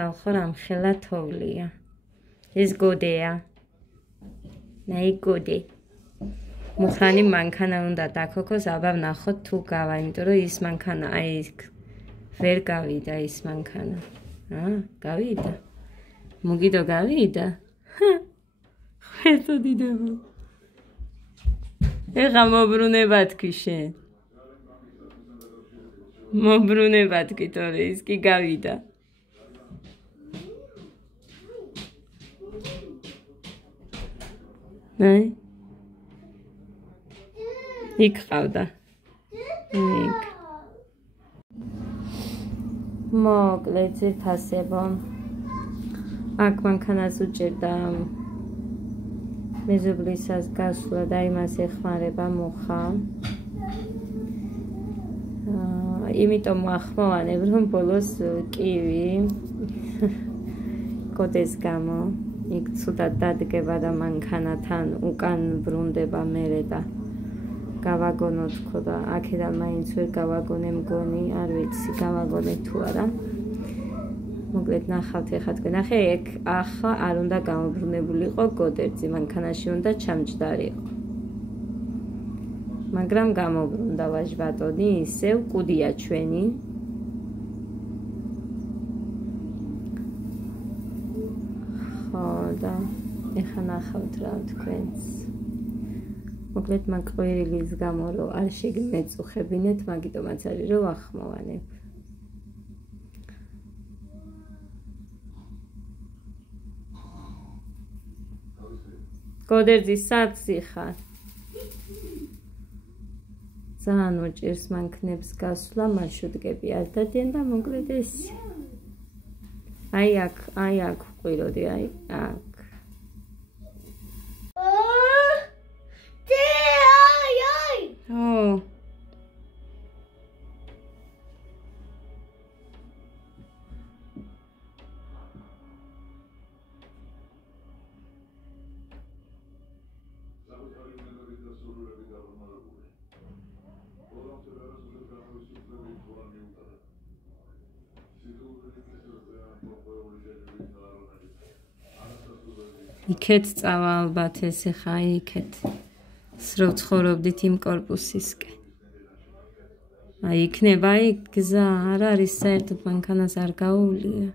ხალხო რამხელა თოვლია. ეს გოდეა. ნაი გოდე. მუხრანი მანქანა უნდა დაქოქოს, აბა ვნახოთ თუ გავა, იმიტომ რომ ის მანქანა აი ვერ გავიდა ის მანქანა. გავიდა. მოგიდო გავიდა? ხეთო დიდებო. ეხა მობრუნება თქვი შენ. მობრუნება თქვი თორე ის კი გავიდა. ნაი? იქ ყავდა. იქ. მოკლედ ძირფასებო. აქ მანქანას უჭერდა მეზობლისას გასვლა და იმას ეხმარება მუხა. იმიტომ მოახმოვანებ რომ ბოლოს კივი კოდეს გამო იქ ცუდად დადგება და მანქანათან უკან ბრუნდება მერე და გავაგონო თქო და აქედან მაინც ვერ გავაგონე მგონი, არ ვიცი გავაგონე თუ არა. მოკლედ ნახავთ ეხლა თქვენ. ნახე ეგ ახლა არ უნდა გამობრუნებულიყო გოდერძი, მანქანაში უნდა ჩამჯდარიყო. მაგრამ გამობრუნდა ვაჟბატონი, ისევ კუდია ჩვენი. ხო და ეხლა ნახავთ რა თქვენს. მოკლედ მაგ ყვირილის გამო რომ არ შეგმეწუხებინეთ, მაგიტომაც არის რომ ვახმოვანებ. გოდერძი საცი ხარ. ძალიან უჭირს მანქნებს გასვლა, მარშრუტკები არ დადიან და მოკლედ ეს. აი აქ ყვიროდი, აი აქ. ო იქეთ წავა ალბათ ეს ხა იქეთ სრო ცხოვრობდით იმ კორპუსისკენ. აი იქნება იქ გზა, არ არის საერთოდ მანქანას არ გაუვლია.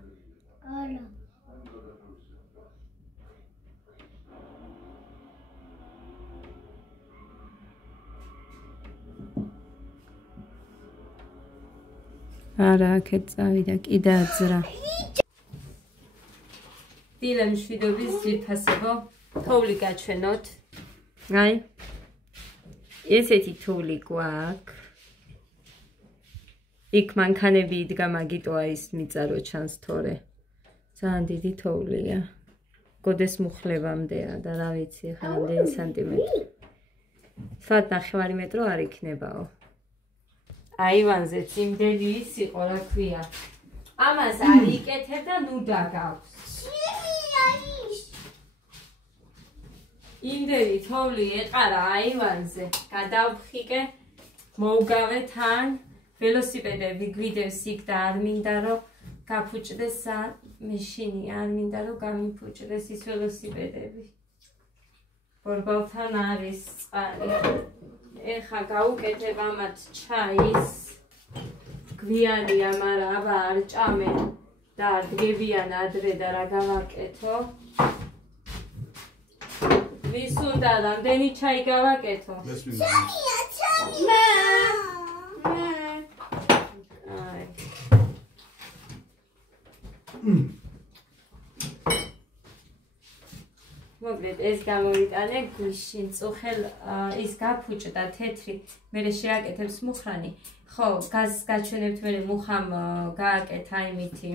არა აქეთ წავიდა კიდე აძრა. დილე მშვიდობის ძვირფასებო, თოვლი გაჩვენოთ. აი ესეთი თოვლი გვაქვს. იქ მანქანები იდგა, მაგიტოა ის მიწარო ჩანს თორე. ძალიან დიდი თოვლია. გოდეს მუხლებამდეა და რა ვიცი ხა რამდენი სანტიმეტრი. სვათ 9 მეტრო არ იქნებაო. აივანზე იმდენი ის იყო, რა ქვია. ამას არ იკეთებ და ნუ დაგავს. იმდენი თოვლი ეყარა აივანზე, გადავხიკე, მოუგავე თან, ველოსიპედები გვიდევს იქ და არ მინდა რომ გაფუჭდეს მეშინი, არ მინდა რომ გამიფუჭდეს ის ველოსიპედები. ბორბალთან არის წყალი. ეხა გავუკეთებ ამათ ჩაის. გვიანია, მაგრამ აბა არ ჭამენ და დგებიან ადრე და რა გავაკეთო. ვის უნდა რამდენი ჩაი გავაკეთო? მე. აი. მოკლედ ეს გამოვიტანე გუშინ წუხელ ის გაფუჭდა თეთრი, მერე შეაკეთებს მუხრანი. ხო, გაზს გაჩვენებთ, მერე მუხამ გააკეთა იმითი.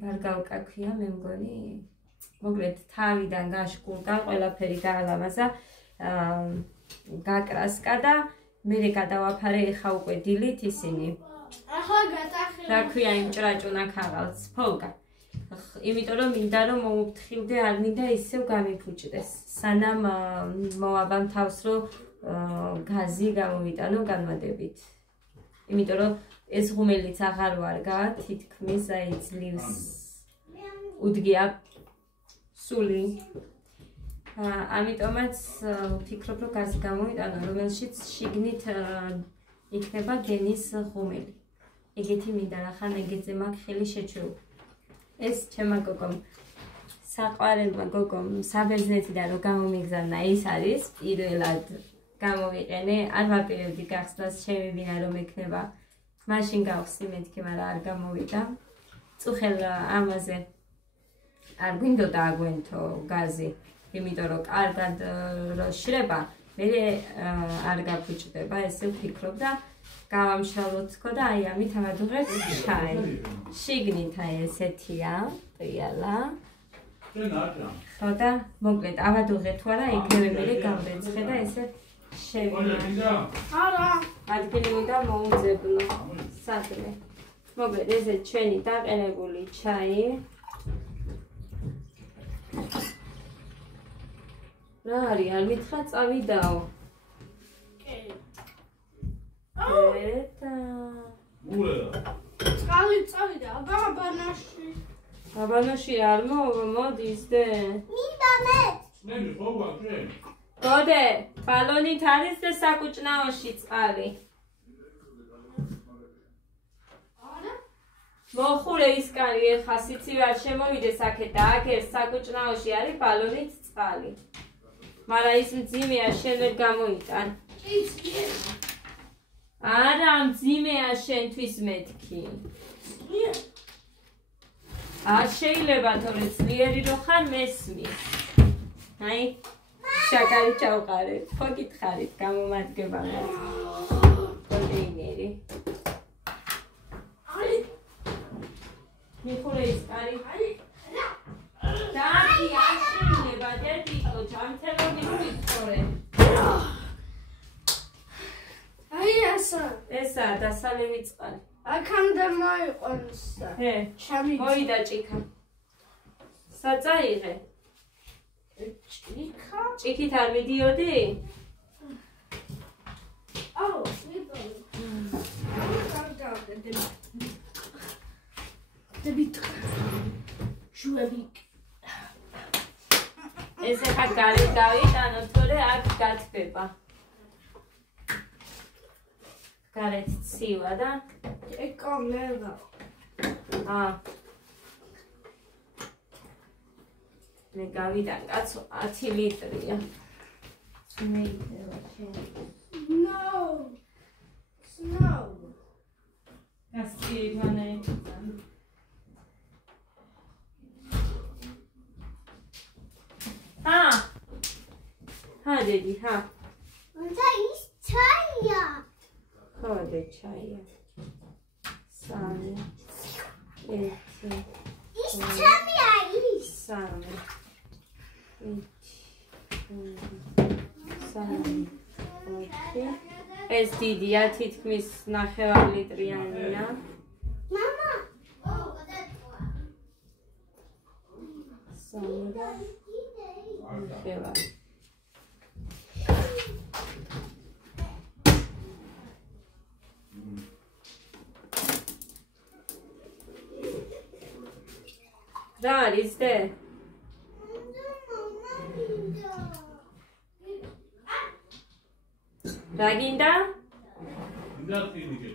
ბარგალკა ქვია, მე მგონი. მოკლედ თავიდან გაშკურდა, ყველაფერი გაალამაზა, გაკრასკა და მერე გადავაფარე ეხა უკვე დილით ისინი. ახლა გადახერე. რა ქვია იმ ჭრაჭუნა ქაღალდს, ფოლკა. იმიტომ რომ მინდა რომ მოუფრთხილდე, არ მინდა ისევ გამიფუჭდეს. სანამ მოვაბამ თავს რომ გაზი გამოვიტანო განმადებით. იმიტომ რომ ეს ღუმელიც აღარ ვარგა, თითქმის აი ძლივს უდგია სული. ამიტომაც ვფიქრობ, რომ გაზი გამოვიტანო, რომელშიც შიგნით იქნება გენის ღუმელი. ეგეთი მინდა რა ხან ეგეთზე მაქვს ხელი შეჩეული. ეს ჩემმა გოგომ საყვარელმა გოგომ საბერძნეთიდან რომ გამომიგზავნა, ის არის პირველად გამოვიყენე, არ ვაპირებდი გახსნას, შემივინა რომ ექნება. მაშინ გავხსნი მეთქი, მაგრამ არ გამოვიდა. წუხელ ამაზე არ გვინდოდა აგვენთო გაზი, იმიტომ რომ კარგად რო შრება, მე არ გაფუჭდება, ესე ვფიქრობ და გავამშრალოთ თქო და აი ამით ავადუღეთ ჩაი. შიგნით აი ესეთია, ტრიალა. ხო და მოკლედ ავადუღეთ თუ არა, იგივე მე გამრეცხე და ესე შევიდა. არა. ადგილი უნდა მოუძებნო. სადმე. მოკლედ ესე ჩვენი დაყენებული ჩაი. რა არის, არ მითხრა წავიდაო. კი. ეტა. ულელა. წავიდა, აბანოში. აბანოში არ მოდი ისდე. მინდა მე. მე მიყოვა ჩვენ. გოდე, ბალონით არის და საკუჭნაოში წყალი. არა? მოხურე ის კარი, ეხა სიცივე არ შემოვიდეს აქეთ და აქ ერთ საკუჭნაოში არის ბალონით წყალი. მაგრამ ის მძიმეა, შენ ვერ გამოიტან. არა, მძიმეა შენთვის მეთქი. არ შეიძლება თორე ძლიერი რო ხარ მესმის. აი, შაკარი ჩავყარე. ხო გითხარით, გამომადგება მათ. კონტეინერი. აი. მიხურე ის კარი. აი. დაი, არ შეიძლება, დედიკო, ჯანმრთელობის ვიწორე. აი ესა დასალევი წყალი. აქამდე მოიყვანსა. ჩემი მოიდა ჭიქა. საწაიღე. ჭიქა? ჭიქით არ მიდიოდი? აუ, მიდოდი. დებით. ჟუები. ესე ხა გარეთ გავიტანო, თორე აქ გათბება. გარეთ ცივა და ეკოლება. მე გავიდან კაცო 10 ლიტრია. No. Snow. გასწიე მანე. დედი, უნდა ის ჩაია. ხო, დე ჩაია. სამი. ერთი. ის ჩამია ის. სამი. სამი. ოთხი. ეს დიდია, თითქმის 9 ლიტრიანია. მამა. სამი. ხევა. რა არის დე? რა გინდა? გინდა ფინიკე.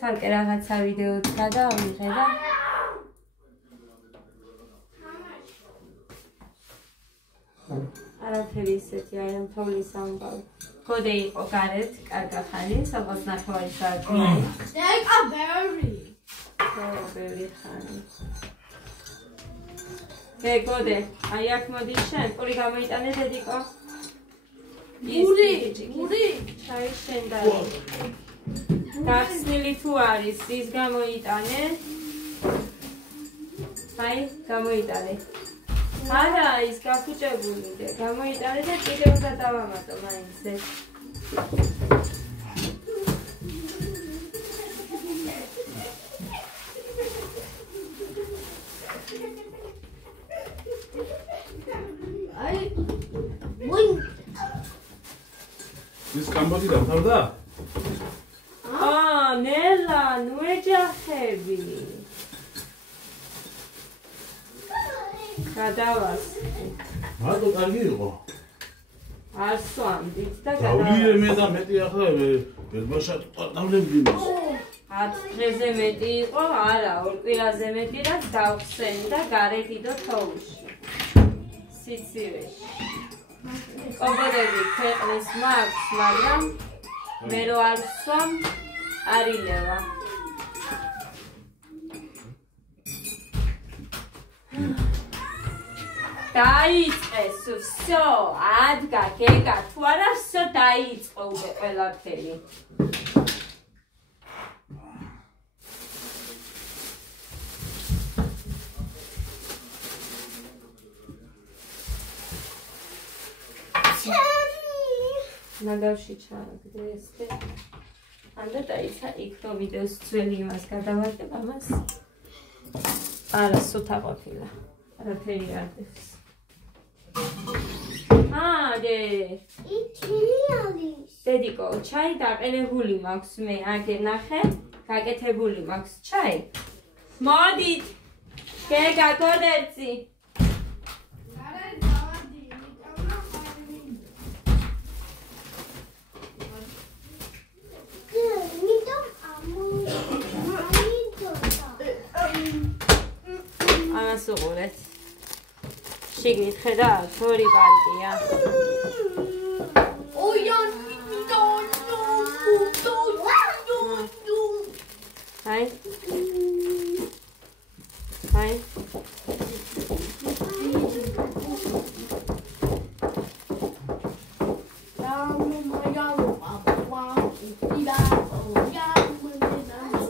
ცალკე რაღაცა ვიდეო დგა და ვიღე და არაფერი ისეთი არ ამ თოვლის ამბავი. გოდე იყო გარეთ, კარგა ხანი, სადღაც 9 საათი. დეკა ბერი. ბერი ხანი. გოდე, აი აქ მოდი შენ, პური გამოიტანე დედიკო. გური, ჩაი შენ და გახსნილი თუ არის, ის გამოიტანე. აი, გამოიტანე. არა, ის გაფუჭებული და გამოიტანე და კიდევ უნდა დავამატო მაინც ეს. ის კამბოდი დამთავრდა? ნელა, ნუ ეჯახები. გადავასწრე. მარტო კარგი იყო. არ სვამდით და დავლირე მე და მეტი ახლა ერთბაშა დავლევდინოს. 10 დღეზე მეტი იყო, არა, 2 კვირაზე მეტი რაც დავხსენი და გარეთიდო თოვლში. სიცივეში. კომბოდები ქვეყნის მაქვს, მაგრამ მე რო არ ვსვამ, არ ილევა. დაიწყეს, всё, ადგა, გეგა, თუ არა, всё დაიწყო უკვე ყველაფერი. ნაგავში ჩააგდე ეს და ანდა დაიცა იქ რო ვიდეოს ძველი იმას გადავარდებ ამას. არა, სუთა ყოფილა. არაფერი არ დევს. დე. იქნი არის. დედიკო, ჩაი დაყენებული მაქვს მე, აგე ნახე, გაკეთებული მაქვს ჩაი. მოდით. გეგა გოდერძი. ამას უყურეთ. შიგნით ხედავთ, ორი პარტია. აი. აი.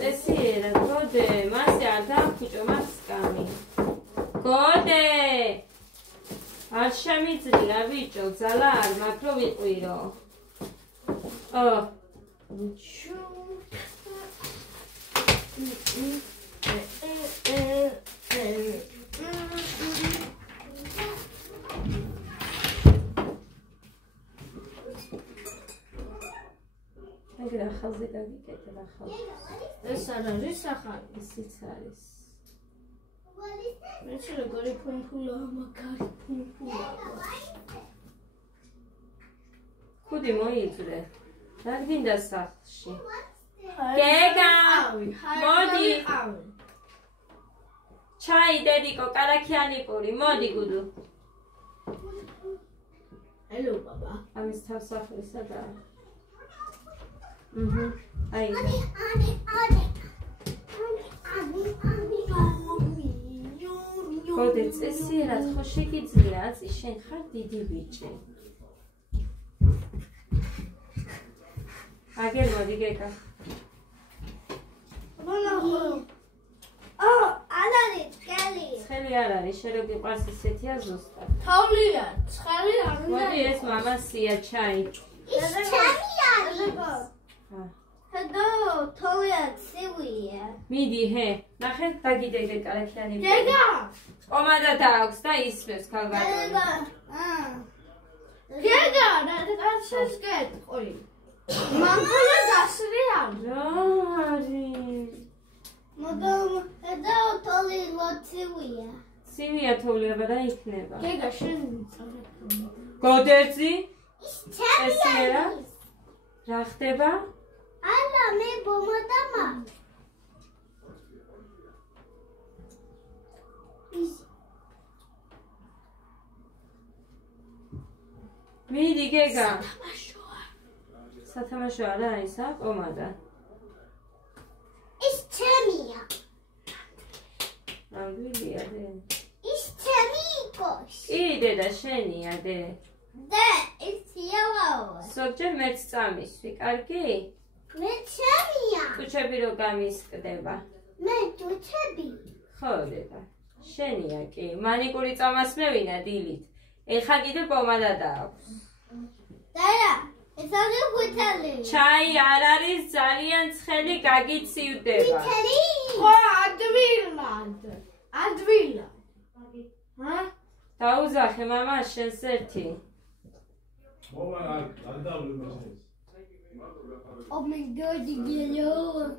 წესიერა, გოდე, მასე არ დაახუჭო მას კამი. გოდე! არ შემიძლია ბიჭო, ძალა არ მაქვს რომ ვიყვირო. ეგრე ახალზე გაგიკეთე ახალ. ეს არ არის ახალი. ისიც არის. მეც როგორი ფუნფულა, მაგარი ფუნფულა. ხუდი მოიწრე. რა გინდა სახლში? გეგა! მოდი! ჩაი დედიკო, კარაქიანი პური, მოდი გუდუ. ელო ბაბა. ამის თავსახლი სადაა? აი. გოდე წესიერად ხო შეგიძლია აწი შენ ხარ დიდი ბიჭი. აგერ მოდი გეკა. არ არის ცხელი. ცხელი არ არის, შენ რო გიყვარს ისეთია ზუსტად. თავლია, ცხელი არ უნდა. მოდი ეს მამასია ჩაი. ის ჩემი არის. და თოლია ცივია. მიდი ჰე, ნახე დაგიდეგე კარაქიანი. გეგა! კომადა დააქვს და ისმევს ქალბატონი. გეგა, რა შეგეთყვი? მანქანა დასრე არის. რა არის? მაგრამ და თოლი ლოცივია. ცივია თოვლი აბა და იქნება. გეგა შენ წავედი. გოდერძი? ის ჩემი არის. რა ხდება? ალა მე ბომადამა. მიდი გეგა. სათამაშო არა ისა კომადა. ის ჩემია. რამბილია დე. ის ჩემი იყოს. კი დედა შენია დე. და ის იავაო. ზოგჯერ მეც წამისვი, კარგი? მე ჩემია. ტუჩები რო გამისკდება. მე ტუჩები. ხო დედა. შენია კი. მანიკური წამას მევინა დილით. ეხა კიდე პომადა დააქვს. დაია, ეს არის ხუთალი. ჩაი არ არის ძალიან ცხელი გაგიცივდება. ხუთალი. ხო, ადვილად. ადვილად. დაუზახე მამა შენს ერთი. მოვა არ დავლებმაშეს. Oh my god, yellow.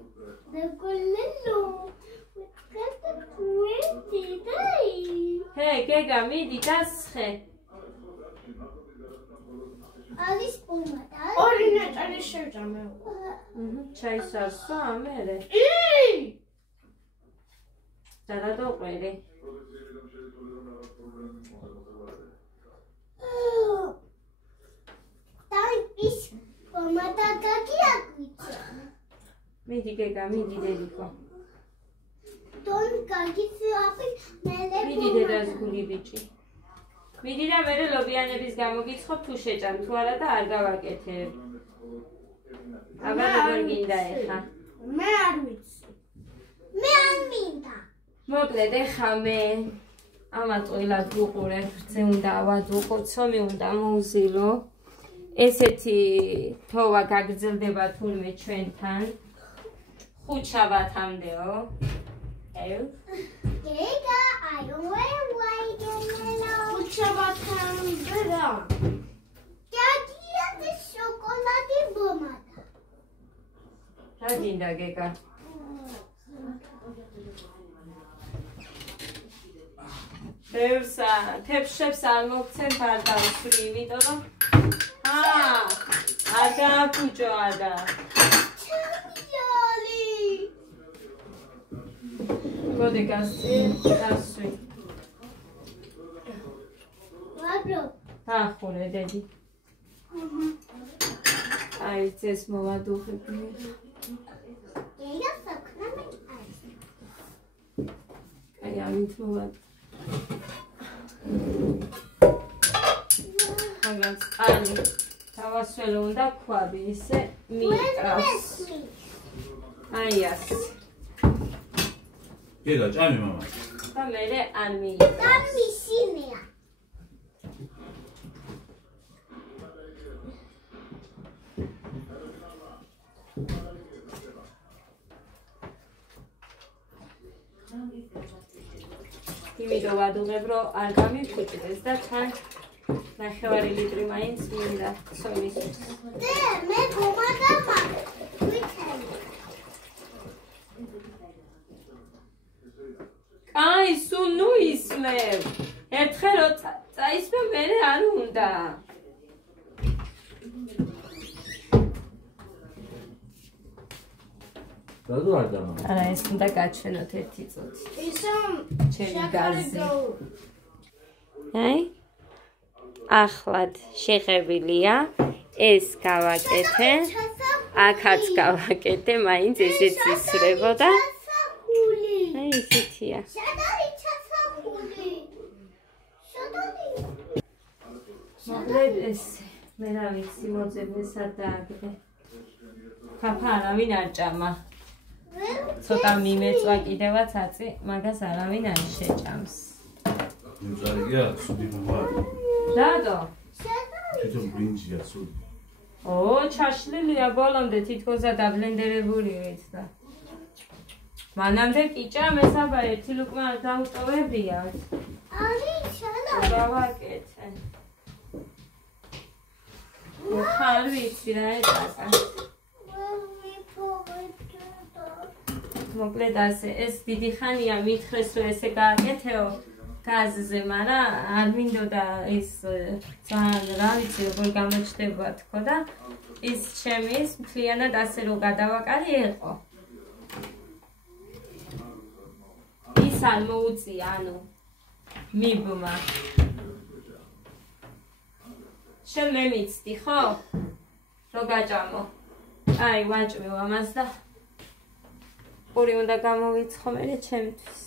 The yellow. What's got the pretty day? Hey, გეგა, მიდი დასხე. არის პომადა. ორი ნეტარი შევჭამე. ჩაის არსო ამერე. და რა დავყვერი? და ის პომადა გაგიაკვიცა. მიდი გეგა, მიდი დედიკო. Don't გაგიცვაფი მელე. მიდი დედას გული ბიჭი. მიდი და მე ლობიანების გამოგიცხობ თუ შეჭამ თუ არა და არ გავაკეთებ. აბა როგორ გინდა ეხა? მე არ ვიცი. მე არ მინდა. მოკლედ ეხა მე ამათ ყველად ვუყურებ, რძე უნდა ავადუყო, ცომი უნდა მოუზილო. ესეთი თოვა გაგრძელდება თურმე ჩვენთან. ხუთშაბათამდეო. Gega, I don't wear white and yellow. ხუთშაბათამდე რა? Gagია და შოკოლადი პომადა. რა გინდა გეგა? თეფშებს არ მოგცემ არ დავსვრი, იმიტომ რომ არ გააფუჭო არა. გოდი გასწი, დასვი. ვაბრო. დახურე დედი. აი ეს მოვადუხები. Gega საქმე არის. აი ამით მოვად. მაგას ალი თავასველო უნდა ქვაბი ისე მიიკრავს. აი ას. გედა, ჭამე მამა. და მერე არ მიიკრავს. და მისინია. იმიტომ ვადუღებ რომ არ გამიფუჭდეს და თან 9 ლიტრი მაინც მინდა სომისთვის. და მე პომადა მაქვს. ვიცი. აი სულ ნუ ისმევ. ერთხელ რო წაისმევ მერე არ უნდა. რატო არ დამა? არა ეს უნდა გაჩვენოთ ერთი წუთი. ისო ჩემი გაზი. აი ახლად შეღებილია. ეს გავაკეთე. აქაც გავაკეთე, მაინც ესეც ისრებოდა. აი ისეთია. შადარი ჩასახული. შადარი. მოკლედ ეს მე რა ვიცი მოძებნე სად დააგდე. ხაფა არავინ არ ჭამა. ცოტა მიმეწვა კიდევაც აწი, მაგას არავინ არ შეჭამს. მუზარია, სუდი მოვა. რატო? თვითონ ბრინჯია სუდი. ო, ჩაშლილია ბოლომდე თითქოსა დაბლენდერებული ვით და. მანამდე კი ჭამეს, აბა ერთი ლუკმა დაუტოვებიათ. არის შადარი. გავაკეთე. ხარ ვიცი რა ეტაკა. მოკლედ ასე ეს დიდი ხანია მითხრეს რომ ესე გააკეთეო გაზზე, მაგრამ არ მინდოდა ის ძალიან რა ვიცი როგორ გამოჩნდება თქო და ის ჩემი ის მთლიანად ასე რომ გადავაკარი ეყო. ის არ მოუწია, ანუ მიბმა. შენ მე მიცდი ხო? რო გაჭამო. აი ვაჭმევ ამას და ორი უნდა გამოვიცხო მერე ჩემთვის.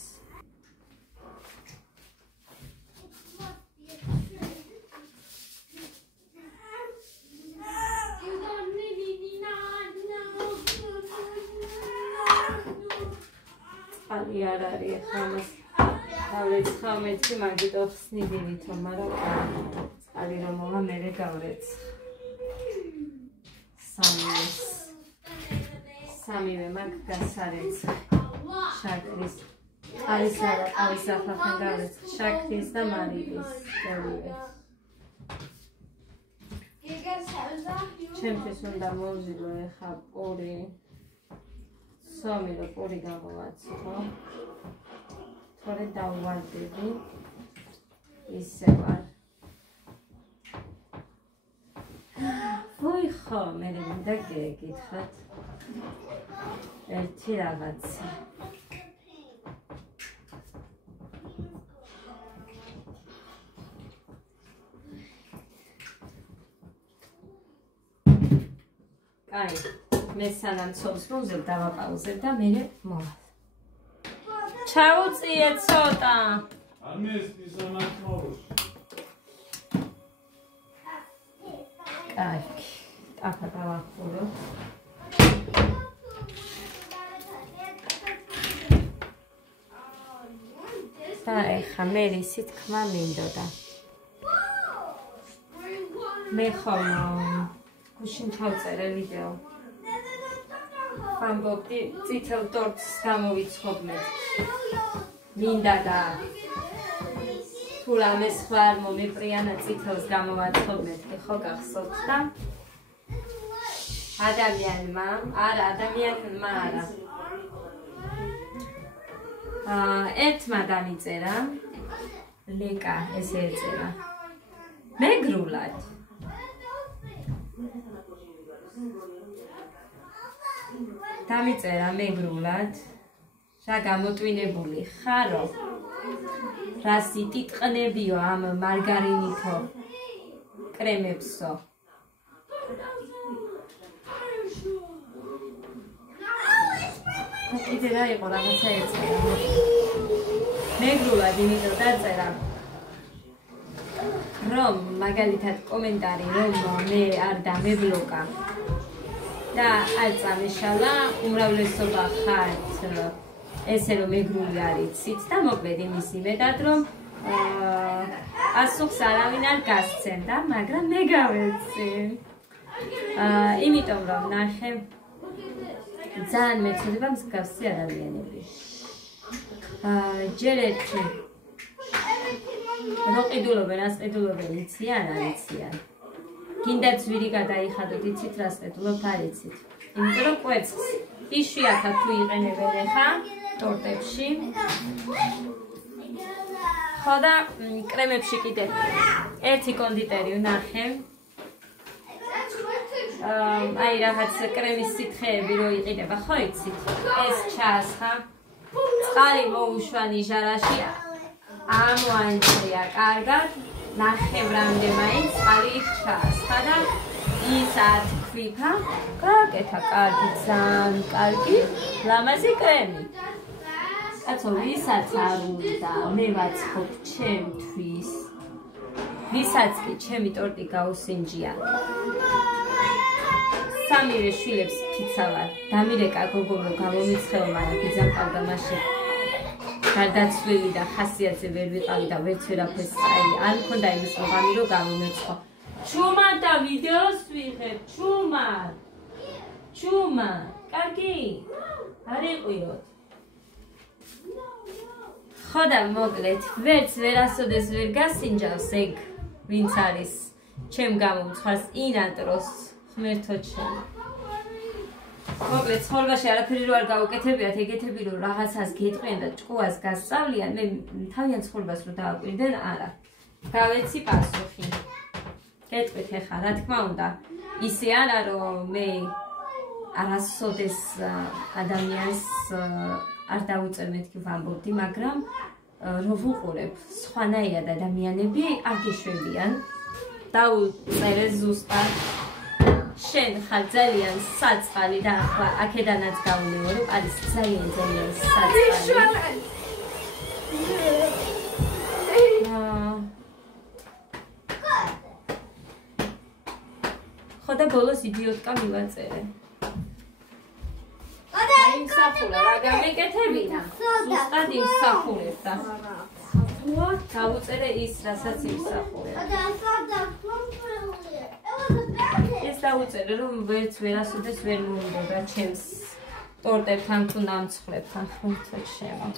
ალი არ არის ახლა ამას დავრეცხავ მეთქი მაგით ხსნიდი ვითომ, მაგრამ ალი რომ მოვა მერე დავრეცხ. სამივე მაგ გასარეცხ. შაქრის არის არა არის ახლა დავეცხ შაქრის და მარილის. ჩემთვის უნდა მოვზილო ეხა პური. სომი რომ პური გამოვაცხო. თორე დავვარდები. ისე ვარ. ვუი ხო, მე მინდა გეკითხათ. ერთი რაღაცა. აი, მე სანამ ცოლს მოვზებ დავაპაუზებ და მე მოვა. ჩაუწიე ცოტა. ამის ისამართმოვს. კარგი. ახლა დავახურო. და ეხა მე ისი თქმა მინდოდა. მე ხომ გუშინ ჩავწერე ვიდეო. ვამბობდი წითელ ტორტს გამოვიცხობნეთ. მინდა და თუ რამე სხვა არ მომეპრიანა წითელს გამოვაცხობნეთ, ხო გახსოვთ და ადამიანმა არა. ერთმა დამიწერა ლეკა ესე ეწერა. მეგრულად. დამიწერა მეგრულად. რა გამოტვინებული ხარო? რას იტიტყნებიო ამ მარგარინითო კრემებსო? კიდე რა იყო რაღაცა ეწერა. მეგრულად იმიტომ დაწერა რომ მაგალითად კომენტარი რომ მე არ დამებლოკა და არ წამეშალა უმრავლესობა ხართ ესე რომ მეგრული არიცით და მოკლედ იმის იმედად რომ ასუხს არავინ არ გასცემდა, მაგრამ მე გავეცი. იმიტომ რომ ნახე ძალიან მეწოდება მსგავსი ადამიანები. ჯერ ერთი რო ყიდულობენ, ას ყიდულობენ, იციან, არ იციან. გინდა ძვირი გადაიხადოთ, იცით რას ყიდულობ, არ იცით. იმიტომ რომ კვერცხს იშვიათად თუ იყენებენ ეხა ტორტებში. ხო და კრემებში კიდე ერთი კონდიტერი ვნახე. აი რაღაც კრემის სითხეები რო იყიდება, ხო იცით? ეს ჩაასხა. წყალი მოუშვა ნიჟარაში. ამოანჭრია კარგად. ნახევრამდე მაინც წყალი ჩაასხა და ის ათქვიფა. გააკეთა კარგი, ძალიან კარგი, ლამაზი კრემი. კაცო, ვისაც არ უნდა, მე ვაცხობ ჩემთვის. ვისაც კი ჩემი ტორტი გაუსინჯია. სამივე შვილებს ფიცავარ. დამირეკა გოგო რომ გამომიცხეო, მაგრამ ბიძამ ყავდა მაშინ. გარდაცვლილი და ხასიათზე ვერ ვიყავი და ვერც ვერაფერს აი არ მქონდა იმის მოგამი რომ გამომეცხო. ჩუმარ და ვიდეოს ვიღებ, ჩუმარ. კარგი? არ იყვიოთ. ხო და მოკლედ, ვერც ვერასოდეს ვერ გასინჯავს ეგ, ვინც არის ჩემ გამომცხარს ინატროს ღმერთო ჩემ. მოკლედ, ცხოვრებაში არაფერი რო არ გაუკეთებიათ, ეგეთები რომ რაღაცას გეტყვიან და ჭკუას გასწავლიან, მე თავიანთ ცხოვრებას რო დააკვირდნენ, არა. გავეცი პასუხი. გეტყვით ეხა, რა თქმა უნდა, ისე არა რომ მე არასოდეს ადამიანს არ დავუწერ მეთქი ვამბობდი, მაგრამ რო ვუყურებ სხვანაირად ადამიანები არ გეშვებიან. დაუწერე ზუსტად შენ ხარ ძალიან საწყალი და ახლა აქედანაც გავნეორებ, არის ძალიან საწყალი. ხო და ბოლოს იდიოტკა მივაწერე. იმსახურა, რა გამეკეთებინა? ზუსტად იმსახურებდა. დავუწერე ის, რასაც იმსახურებდა. ეს დავუწერე, რომ ვერც ვერასოდეს ვერ მოუნდოდა ჩემს ტორტებთან თუ ნამცხრებთან, ხმთო შემო.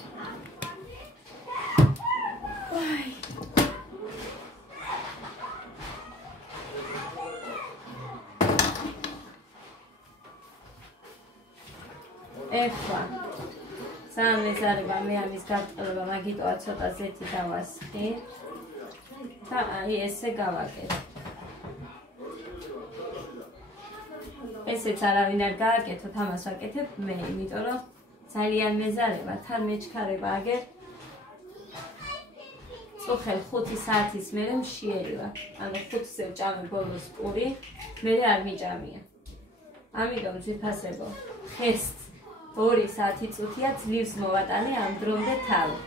ეხლა ძალიან მეზარება მე ამის გაგყელება მაგიტოა ცოტა ზეთი დავასხი და აი ესე გავაკეთე. ესეც არავინ არ გააკეთოთ, ამას ვაკეთებ მე, იმიტომ რომ ძალიან მეზარება, თან მეჩქარება აგერ წუხელ 5 საათის მერე მშიერია. ანუ 5-ზე ვჭამე ბოლოს პური, მერე არ მიჭამია. ამიტომ ძვირფასებო, ხეს 2 საათი წუთია ძლივს მოვატანე ამ დრომდე თავი.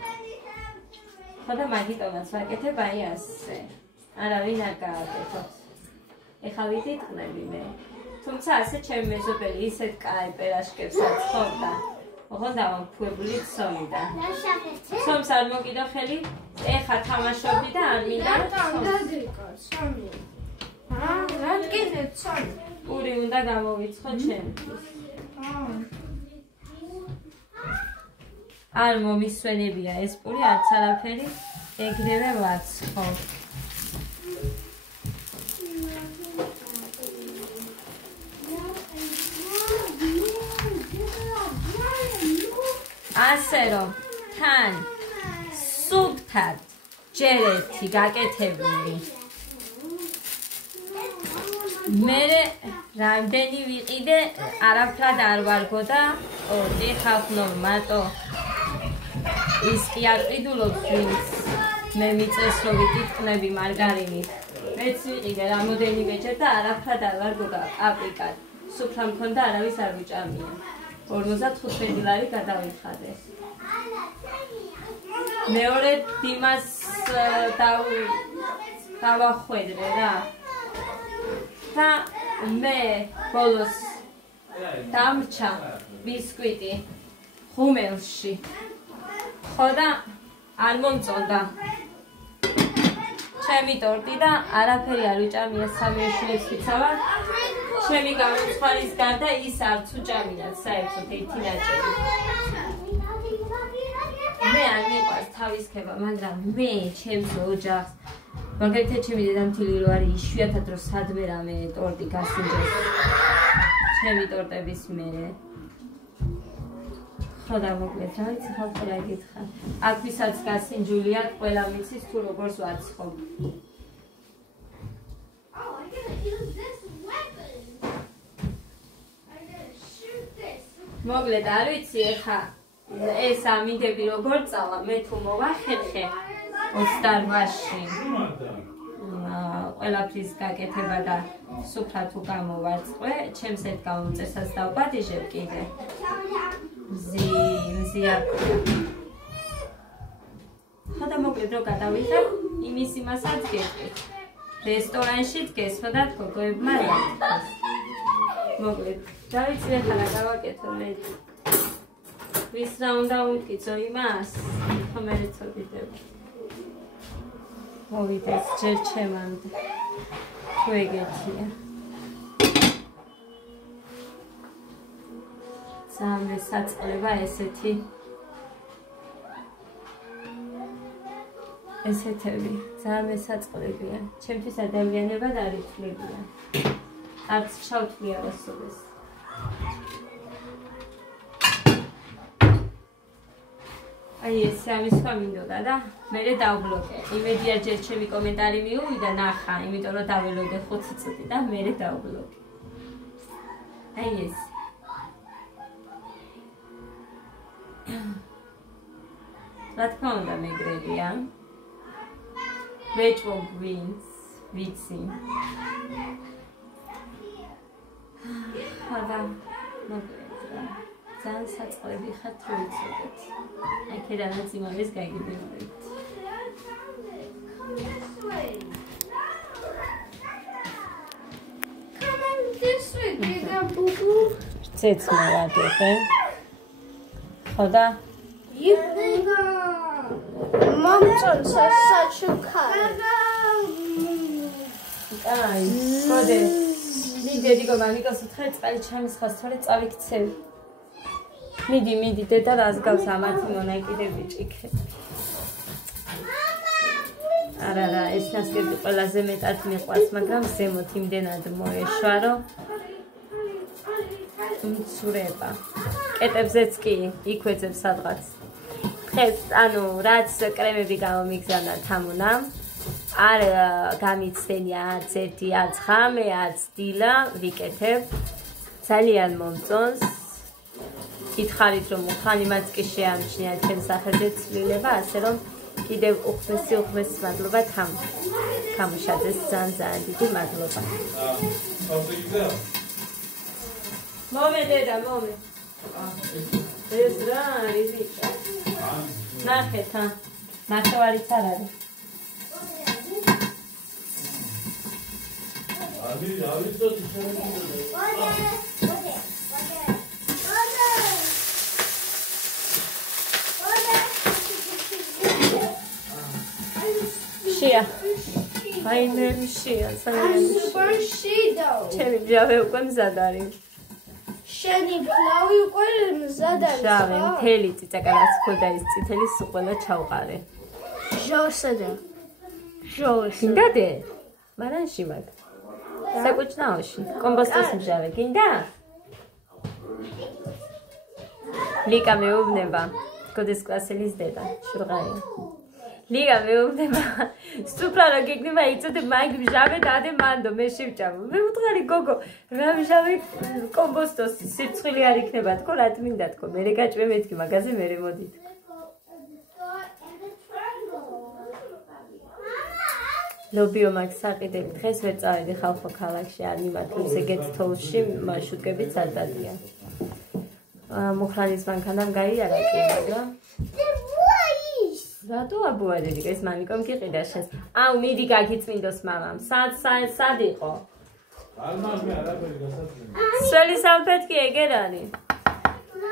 ხო და მაგიტომაც ვაკეთებ აი ასე. არავინ არ გააკეთოთ. ეხლა ვიტყნები მე. თუმცა ასე ჩემი მეზობელი ისეთ კაი პერაშკებს აწყობდა. ოღონდ ამფუებული ცომიდა. ცომს არ მოკიდო ხელი, ეხლა თამაშობდი და არ მინდა. რა გკეთებ ცომი? პური უნდა გამოვიცხო ჩემთვის. არ მომისვენებია ეს პური, არც არაფერი, ეგრევე ვაცხო. ასე რომ თან სუფთად ჯერ ერთი გაკეთებული. მერე რამდენი ვიყიდე, არაფრად არ ვარგო და დიხავნო მარტო ის კი არ ყიდულობს ვინც მე მიწეს რომ ვიტყნები მარგარინით. მეც ვიყიდე რამოდენიმეჯერ და არაფრად არ ვარგო და აპრიკად. სუფრა მქონდა არავის არ ვიჭამია. 55 ლარი გადავიხადე. მეორე დიმას დავახვედრე რა. და მე ბოლოს დამრჩა ბისკვიტი ხუმელში. ხო და არ მომწონდა ჩემი ტორტი და არაფერი არ ვიჭამია სამი შვილის ვიცავარ. ჩემი გამოცხარის გარდა ის არც უჭამია საერთოდ ერთი ნაჭერი. მე არ მიყვარს თავისქება, მაგრამ მე ჩემს ოჯახს მაგალითად ჩემი დედამთილი რო არის იშვიათად რომ სადმე რამე ტორტი გასინჯოს ჩემი ტორტების მერე. ხო და მოკლედ რა ვიცი ხალხი რა გითხრა. აქ ვისაც გასინჯულია ყველა მიცის თუ როგორს ვაცხობ. მოკლედ არ ვიცი ეხა ეს ამინდები როგორ წავა მე თუ მოვახერხე 28-ში ყველაფრის გაკეთება და სუფრა თუ გამოვარწყვე ჩემს ერთ გამომწესას დავპატიჟებ კიდე მზი არ ხო და მოკლედ რო გადავიღებ იმის იმასაც გეტყვით რესტორანში დგეს ხო და გოგოებმა რა მოკლედ რა ვიცი ეხლა რა გავაკეთო მე ვის რა უნდა უმტკიცო იმას ხო მე რეცოდიდებ მოვიდეს ჯერ ჩემამდე თუ ეგეთია სამე საწყლება ესეთი ესეთები სამე საწყლებია ჩემთვის ადამიანებად არ ითვლებიან არც ჩავთვლი არასოდეს აი ეს ამის სხვა მინდოდა და მერე დავბლოკე. იმედია ჯერ ჩემი კომენტარი მიუვიდა ნახა, იმიტომ რომ დაველოდე 5 წუთი და მერე დავბლოკე. აი ეს. რა თქმა უნდა მეგრებია. ვეჭვო გვინს, ვიცი. ხოდა მოკლედ ძალიან საწყლები ხართ თუ იცოდეთ. აქედანაც იმავეს გაგიბეჭდით. წეც მოვაგებე. ხო და მომწონს საჩუქარი. აი, ხოდე. მიდი დიგო მამიკოს უთხრე წყალი ჩამის ხას თორე წავიქცევი. მიდი დედა რას გავს ამათი მონაკიდები ჭიქეთ. არა ეს ნასკები ყველაზე მეტად მიყვარს, მაგრამ ზემოთ იმდენად მოეშვა რომ მცურება. კეტებზეც კი იქვეძებ სადღაც. დღეს ანუ რაც კრემები გამომიგზავნა თამუნამ არ გამიცდენია არც ერთი არც ხამე არც დილა ვიკეთებ ძალიან მომწონს გითხარით რომ ხანიმაც კი შეამჩნია ჩემს სახელზე ცვლილება ასე რომ კიდევ უხმესი მადლობა თამუშაძეს ძალიან დიდი მადლობა მომე დედა მომე ეს რა არის ნახეთ ნახევარიც არ არის შია აი მე შია ჩემი ბჟავე უკვე მზად არის შენი ფლავი უკვე მზად არის შავი მთელი წიწაკარაც ქოდა ის წითელის ყველა ჩავყარე ჟოსადა გინდადე მარანში მაგ საკუჩნაოში კომბოსტოს მჟავე გინდა ლიკა მეუბნება კოდეს კლასელის დედა შურღაი ლიკა მეუბნება სუპრა რა გიგნება იცოდე მაგ მჟავე დადე მანდო მე შევჭამო მე უთხარი გოგო რა მჟავე კომბოსტოს სიცხილი არ იქნება თქო რა მინდა თქო მე გაჭვე მეთქი მაგაზე მე მოდით ლობიო მაგ საყიდები დღეს ვერ წავედი ხალხო ქალაქში არ მიმართულს ეგეთ თოვლში მარშრუტებიც არ დადიან მუხრანის მანქანამ გაიარა კი მაგრამ რატო აბუადები ეს მანიკომ გიყიდა შენს აუ მიდი გაგიწმინდოს მამამ სად იყო არ მაგმე არაფერი გასაწმინდა სველი სამფეთქი ეგერ არის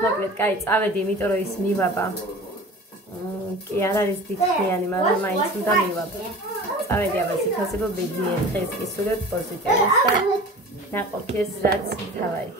მოკლედ კაი წავედი იმიტომ რომ ის მივაბა კი არ არის დიდხნიანი მაგრამ მაინც უნდა მივაბა წავედი აბა სიფასებო ბედნიერ დღეს კი სულებ პოზიტიურს და ნაყოფიეს რაც თავარი